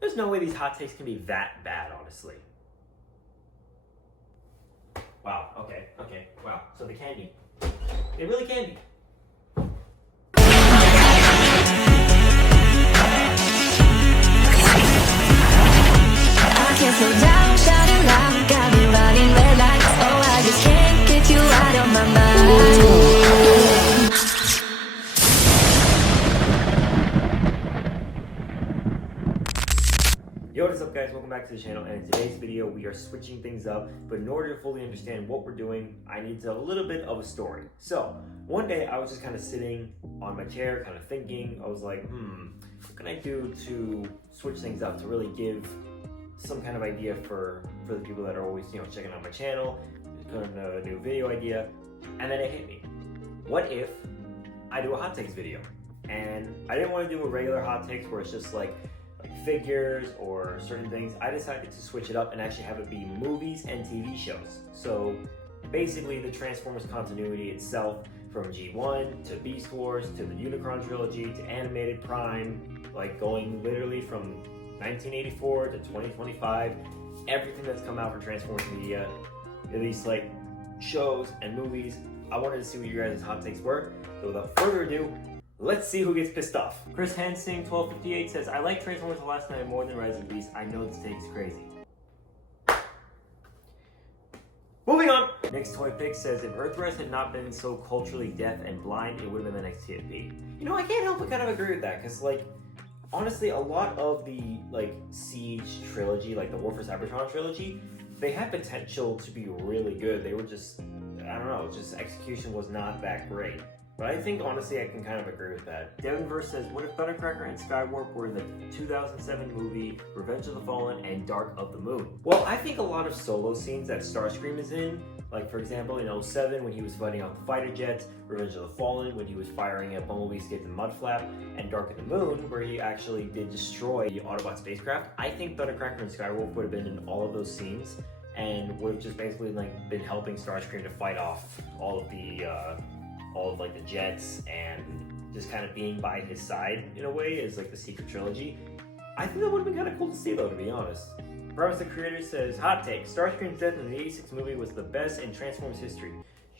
There's no way these hot takes can be that bad, honestly. Wow, okay, wow. So they can be. They really can be. I can't slow down, shouting loud, got me running red lights. Oh, I just can't get you out of my mind. Yo, what is up guys, welcome back to the channel, and in today's video we are switching things up, but in order to fully understand what we're doing, I need to tell a little bit of a story. So, one day I was just kind of sitting on my chair, kind of thinking. I was like, what can I do to switch things up, to really give some kind of idea for the people that are always, checking out my channel, putting a new video idea, and then it hit me. What if I do a hot takes video? And I didn't want to do a regular hot takes where it's just like figures or certain things. I decided to switch it up and actually have it be movies and TV shows. So basically the Transformers continuity itself, from G1 to Beast Wars to the Unicron trilogy to animated Prime, like going literally from 1984 to 2025, everything that's come out for Transformers media, at least like shows and movies. I wanted to see what you guys' hot takes were. So without further ado, let's see who gets pissed off. Chris Hansing 1258 says, I like Transformers The Last Night more than Rise of the Beast. I know this take is crazy. Moving on. Next Toy Pick says, if Earthrise had not been so culturally deaf and blind, it would have been the next TFP. I can't help but kind of agree with that, because honestly, a lot of the Siege trilogy, like the War for Cybertron trilogy, they had potential to be really good. They were just, I don't know, just execution was not that great. But I think, honestly, I can kind of agree with that. Bayverse says, what if Thundercracker and Skywarp were in the 2007 movie Revenge of the Fallen and Dark of the Moon? Well, I think a lot of solo scenes that Starscream is in, like for example in 07 when he was fighting off the fighter jets, Revenge of the Fallen when he was firing at Bumblebee's Captain Mudflap, and Dark of the Moon where he actually did destroy the Autobot spacecraft. I think Thundercracker and Skywarp would have been in all of those scenes and would have just basically been helping Starscream to fight off all of the jets and just kind of being by his side in a way as the secret trilogy. I think that would have been kind of cool to see though, to be honest. Promise the Creator says, hot take, Starscream's death in the 86 movie was the best in Transformers history.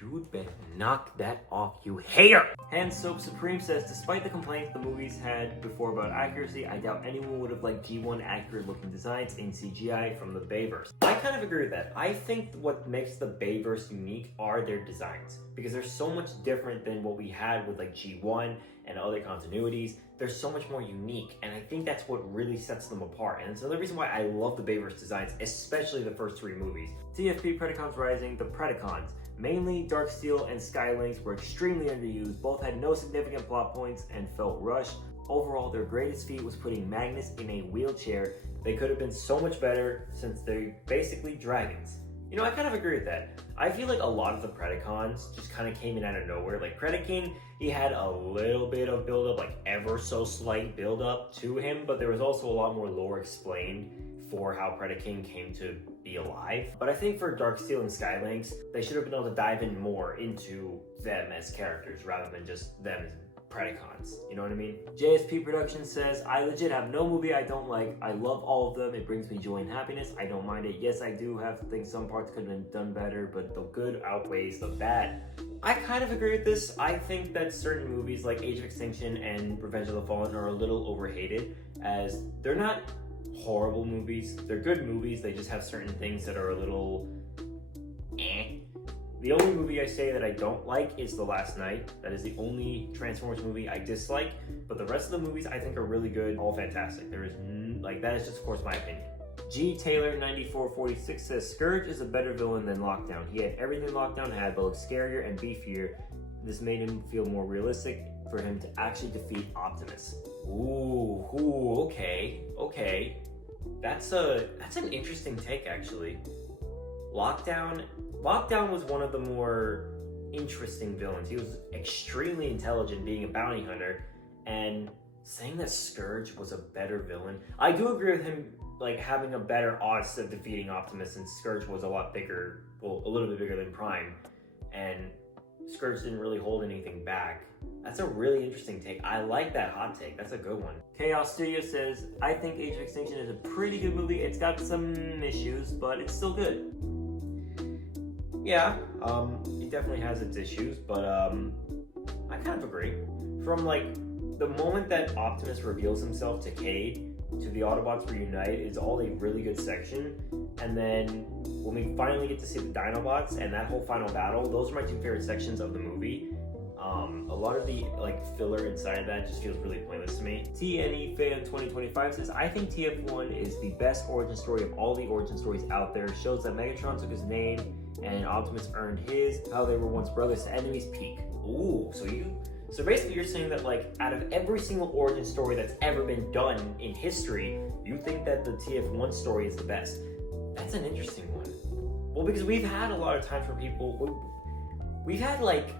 You'd better knock that off, you hater! Hand Soap Supreme says, despite the complaints the movies had before about accuracy, I doubt anyone would have liked G1 accurate looking designs in CGI from the Bayverse. I kind of agree with that. I think what makes the Bayverse unique are their designs, because they're so much different than what we had with G1 and other continuities. They're so much more unique, and I think that's what really sets them apart. And it's another reason why I love the Bayverse designs, especially the first three movies. TFP Predacons Rising, the Predacons. Mainly Darksteel and Skylynx were extremely underused. Both had no significant plot points and felt rushed. Overall, their greatest feat was putting Magnus in a wheelchair. They could have been so much better since they're basically dragons. I kind of agree with that. I feel like a lot of the Predacons just kind of came in out of nowhere. Like Predaking, he had a little bit of build-up, ever so slight build-up to him, but there was also a lot more lore explained for how Predaking came to be alive. But I think for Darksteel and Skylynx, they should have been able to dive in more into them as characters rather than just them as Predacons. You know what I mean? JSP Productions says, I legit have no movie I don't like. I love all of them. It brings me joy and happiness. I don't mind it. Yes, I do have to think some parts could have been done better, but the good outweighs the bad. I kind of agree with this. I think that certain movies like Age of Extinction and Revenge of the Fallen are a little overhated, as they're not horrible movies. They're good movies. They just have certain things that are a little eh. The only movie I say that I don't like is The Last Night. That is the only Transformers movie I dislike, but the rest of the movies I think are really good, all fantastic. There is that is just of course my opinion. G Taylor 9446 says Scourge is a better villain than Lockdown. He had everything Lockdown had, but looked scarier and beefier. This made him feel more realistic for him to actually defeat Optimus. Ooh, okay. That's an interesting take actually. Lockdown was one of the more interesting villains. He was extremely intelligent, being a bounty hunter, and saying that Scourge was a better villain. I do agree with him having a better odds of defeating Optimus, since Scourge was a lot bigger, well, a little bit bigger than Prime, and skirts didn't really hold anything back. That's a really interesting take. I like that hot take. That's a good one. Chaos Studio says, I think Age of Extinction is a pretty good movie. It's got some issues, but it's still good. Yeah, it definitely has its issues, but I kind of agree. From like the moment that Optimus reveals himself to Cade to the Autobots reunite is all a really good section, and then when we finally get to see the Dinobots and that whole final battle, those are my two favorite sections of the movie. A lot of the like filler inside of that just feels really pointless to me. TNE Fan 2025 says, I think TF1 is the best origin story of all the origin stories out there. It shows that Megatron took his name and Optimus earned his, how they were once brothers to enemies peak. Ooh, so basically you're saying that like out of every single origin story that's ever been done in history, you think that the TF1 story is the best. That's an interesting one. Well, because we've had a lot of times where we've had like,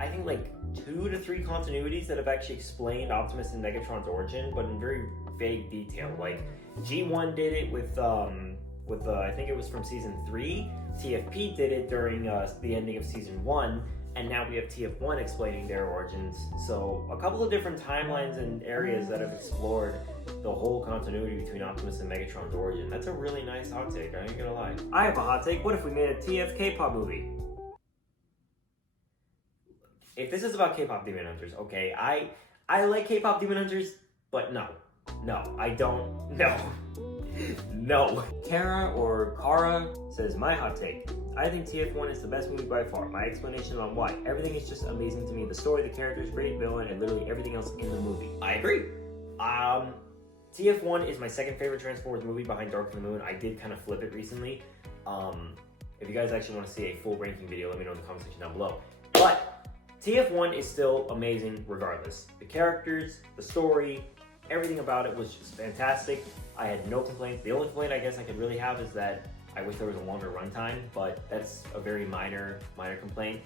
I think like 2 to 3 continuities that have actually explained Optimus and Megatron's origin, but in very vague detail. Like G1 did it with I think it was from season 3. TFP did it during the ending of season 1, and now we have TF1 explaining their origins. So a couple of different timelines and areas that have explored the whole continuity between Optimus and Megatron's origin. That's a really nice hot take, I ain't gonna lie. I have a hot take. What if we made a TF K-pop movie? If this is about K-pop Demon Hunters, okay, I like K-pop Demon Hunters, but no, I don't, no. Kara or Kara says, my hot take. I think TF1 is the best movie by far. My explanation on why. Everything is just amazing to me. The story, the characters, great villain, and literally everything else in the movie. I agree. TF1 is my second favorite Transformers movie behind Dark of the Moon. I did kind of flip it recently. If you guys actually want to see a full ranking video, let me know in the comment section down below. But TF1 is still amazing regardless. The characters, the story, everything about it was just fantastic. I had no complaints. The only complaint I guess I could really have is that I wish there was a longer runtime, but that's a very minor complaint.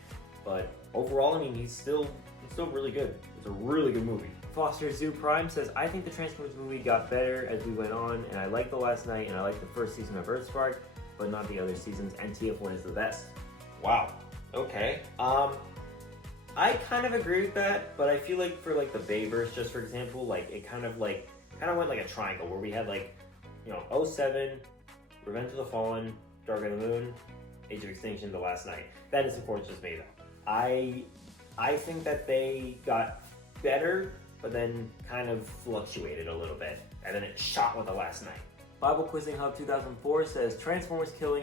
But overall, I mean, it's still really good. It's a really good movie. Foster Zoo Prime says, I think the Transformers movie got better as we went on, and I liked The Last Night, and I liked the first season of Earthspark, but not the other seasons, and TF1 is the best. Wow. Okay. I kind of agree with that, but I feel like for like the Bayverse, just for example, like it kind of went like a triangle where we had like, 07, Revenge of the Fallen, Dark of the Moon, Age of Extinction, The Last Night. That is of course just made up. I think that they got better, but then kind of fluctuated a little bit, and then it shot with The Last Night. Bible Quizzing Hub 2004 says, Transformers kill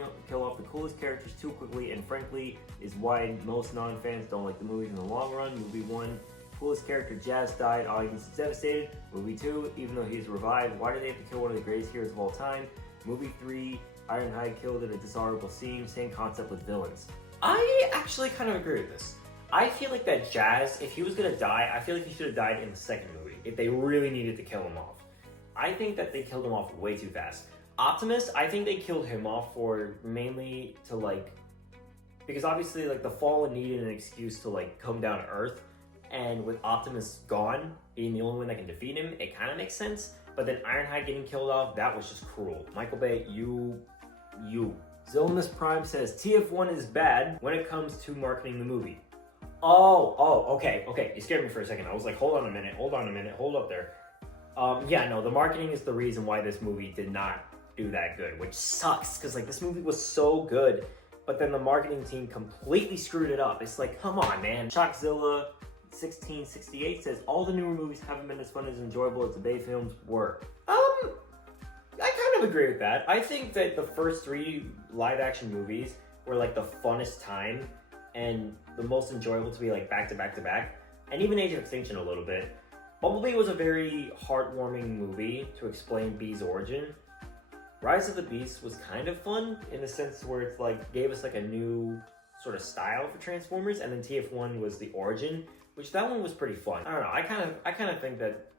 off the coolest characters too quickly, and frankly is why most non-fans don't like the movies in the long run. Movie 1, coolest character Jazz died, audience is devastated. Movie 2, even though he's revived, why do they have to kill one of the greatest heroes of all time? Movie 3, Ironhide killed at a dishonorable scene, same concept with villains. I actually kind of agree with this. I feel like that Jazz, if he was gonna die, I feel like he should have died in the second movie, if they really needed to kill him off. I think that they killed him off way too fast. Optimus, I think they killed him off for mainly to like, because obviously like the Fallen needed an excuse to like come down to Earth, and with Optimus gone, being the only one that can defeat him, it kind of makes sense. But then Ironhide getting killed off, that was just cruel. Michael Bay, you. Zilmus Prime says, TF1 is bad when it comes to marketing the movie. Okay, you scared me for a second. I was like, hold on a minute, hold up there. Yeah, no, the marketing is the reason why this movie did not do that good, which sucks, because like this movie was so good, but then the marketing team completely screwed it up. It's like, come on, man. Shockzilla 1668 says, all the newer movies haven't been as fun as enjoyable as the Bay films were. I kind of agree with that. I think that the first 3 live action movies were like the funnest time and the most enjoyable to be like back to back to back, and even Age of Extinction a little bit. Bumblebee was a very heartwarming movie to explain Bee's origin. Rise of the Beast was kind of fun in the sense where it's like gave us like a new sort of style for Transformers, and then TF1 was the origin, which that one was pretty fun. I don't know. I kind of think that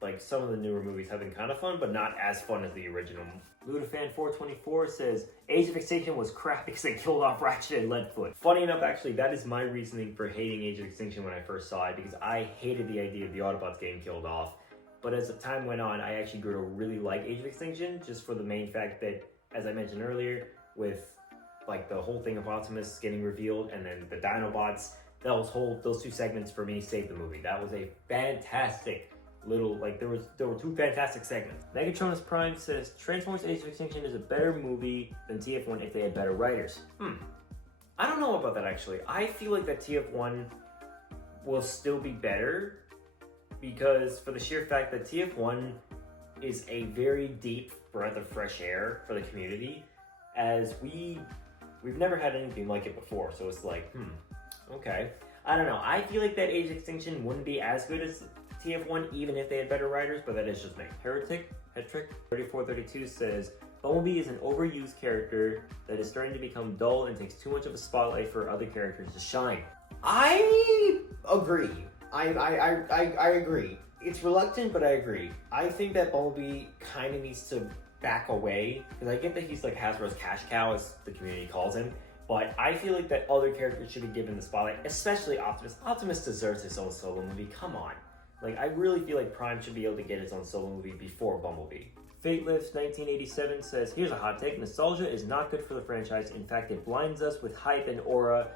like some of the newer movies have been kind of fun, but not as fun as the original. Ludafan424 says, Age of Extinction was crap because they killed off Ratchet and Leadfoot. Funny enough, actually, that is my reasoning for hating Age of Extinction when I first saw it, because I hated the idea of the Autobots getting killed off. But as the time went on, I actually grew to really like Age of Extinction, just for the main fact that, as I mentioned earlier, with like the whole thing of Optimus getting revealed, and then the Dinobots. Those two segments for me saved the movie. That was a fantastic little, like, there were two fantastic segments. Megatronus Prime says Transformers: Age of Extinction is a better movie than TF1 if they had better writers. I don't know about that actually. I feel like that TF1 will still be better because for the sheer fact that TF1 is a very deep breath of fresh air for the community, as we've never had anything like it before. So it's like, okay. I don't know. I feel like that Age of Extinction wouldn't be as good as TF1 even if they had better writers, but that is just me. Heretic 3432 says Bumblebee is an overused character that is starting to become dull and takes too much of a spotlight for other characters to shine. I agree. I agree. It's reluctant, but I agree. I think that Bumblebee kind of needs to back away, because I get that he's like Hasbro's cash cow, as the community calls him, but I feel like that other characters should be given the spotlight, especially Optimus. Optimus deserves his own solo movie, come on. Like, I really feel like Prime should be able to get his own solo movie before Bumblebee. Fatelifts 1987 says, here's a hot take, nostalgia is not good for the franchise. In fact, it blinds us with hype and aura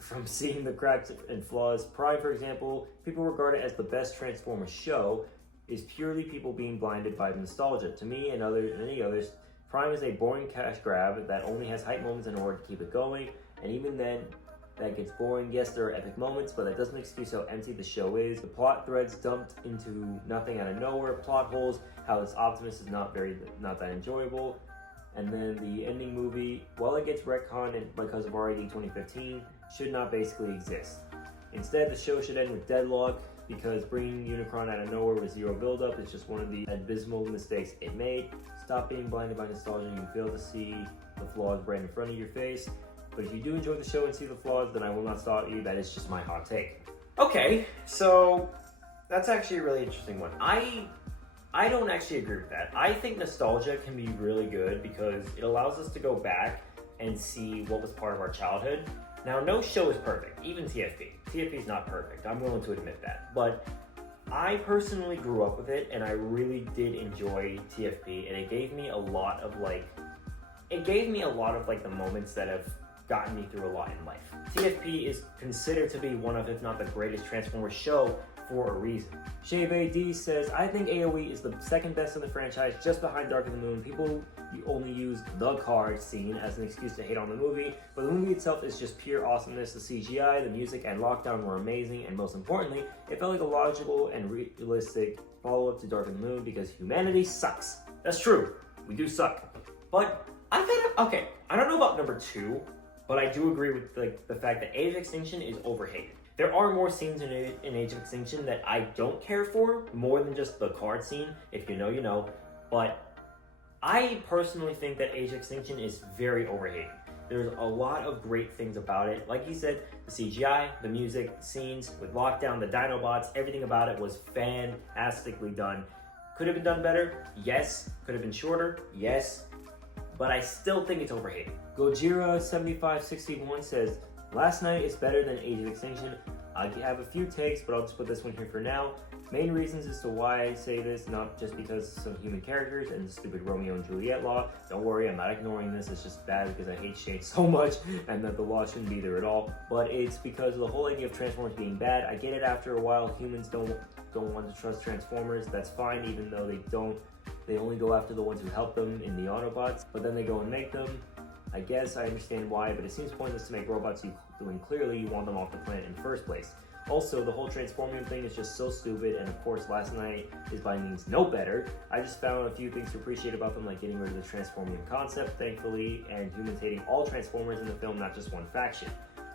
from seeing the cracks and flaws. Prime, for example, people regard it as the best Transformers show, is purely people being blinded by nostalgia. To me and many others, Prime is a boring cash grab that only has hype moments in order to keep it going, and even then, that gets boring. Yes, there are epic moments, but that doesn't excuse how empty the show is. The plot threads dumped into nothing out of nowhere, plot holes, how this Optimus is not that enjoyable, and then the ending movie, while it gets retconned because of RID 2015, should not basically exist. Instead, the show should end with deadlock, because bringing Unicron out of nowhere with zero buildup is just one of the abysmal mistakes it made. Stop being blinded by nostalgia. You fail to see the flaws right in front of your face. But if you do enjoy the show and see the flaws, then I will not stop you. That is just my hot take. Okay, so that's actually a really interesting one. I don't actually agree with that. I think nostalgia can be really good because it allows us to go back and see what was part of our childhood. Now, no show is perfect, even TFP. TFP is not perfect, I'm willing to admit that. But I personally grew up with it, and I really did enjoy TFP, and it gave me a lot of the moments that have gotten me through a lot in life. TFP is considered to be one of, if not the greatest Transformers show for a reason. Shave AD says, I think AoE is the second best in the franchise, just behind Dark of the Moon. People only use the card scene as an excuse to hate on the movie, but the movie itself is just pure awesomeness. The CGI, the music, and Lockdown were amazing, and most importantly, it felt like a logical and realistic follow-up to Dark of the Moon because humanity sucks. That's true, we do suck. But I don't know about number 2, but I do agree with the fact that Age of Extinction is overhated. There are more scenes in Age of Extinction that I don't care for, more than just the card scene. If you know, you know. But I personally think that Age of Extinction is very overhated. There's a lot of great things about it. Like you said, the CGI, the music, the scenes with Lockdown, the Dinobots, everything about it was fantastically done. Could have been done better? Yes. Could have been shorter? Yes. But I still think it's overhated. Gojira7561 says, Last Night is better than Age of Extinction. I have a few takes, but I'll just put this one here for now. Main reasons as to why I say this, not just because of some human characters and the stupid Romeo and Juliet law. Don't worry, I'm not ignoring this. It's just bad because I hate Shane so much and that the law shouldn't be there at all. But it's because of the whole idea of Transformers being bad. I get it, after a while, humans don't want to trust Transformers. That's fine, even though they only go after the ones who help them in the Autobots, but then they go and make them. I guess I understand why, but it seems pointless to make robots when clearly you want them off the planet in the first place. Also, the whole Transformium thing is just so stupid, and of course, Last Night is by means no better. I just found a few things to appreciate about them, like getting rid of the Transformium concept, thankfully, and humans hating all Transformers in the film, not just one faction.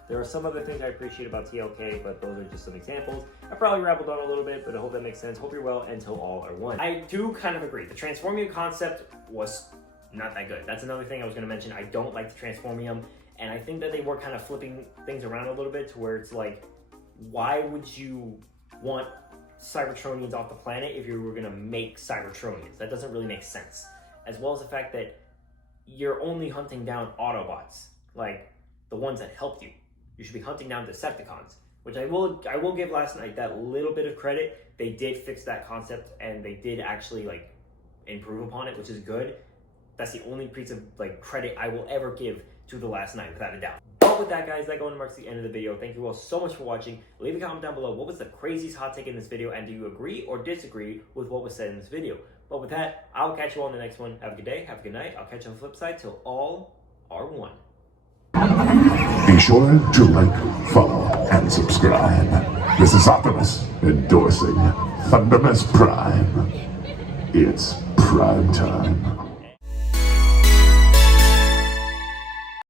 There are some other things I appreciate about TLK, but those are just some examples. I probably rambled on a little bit, but I hope that makes sense. Hope you're well until all are one. I do kind of agree. The Transformium concept was not that good. That's another thing I was going to mention. I don't like the Transformium, and I think that they were kind of flipping things around a little bit to where it's like, why would you want Cybertronians off the planet if you were going to make Cybertronians? That doesn't really make sense. As well as the fact that you're only hunting down Autobots, like the ones that helped you. You should be hunting down Decepticons, which I will give Last Night that little bit of credit. They did fix that concept, and they did actually improve upon it, which is good. That's the only piece of credit I will ever give to the last night, without a doubt. But with that, guys, that going to mark the end of the video. Thank you all so much for watching. Leave a comment down below. What was the craziest hot take in this video? And do you agree or disagree with what was said in this video? But with that, I'll catch you all in the next one. Have a good day. Have a good night. I'll catch you on the flip side till all are one. Be sure to like, follow, and subscribe. This is Optimus endorsing Thundermus Prime. It's prime time.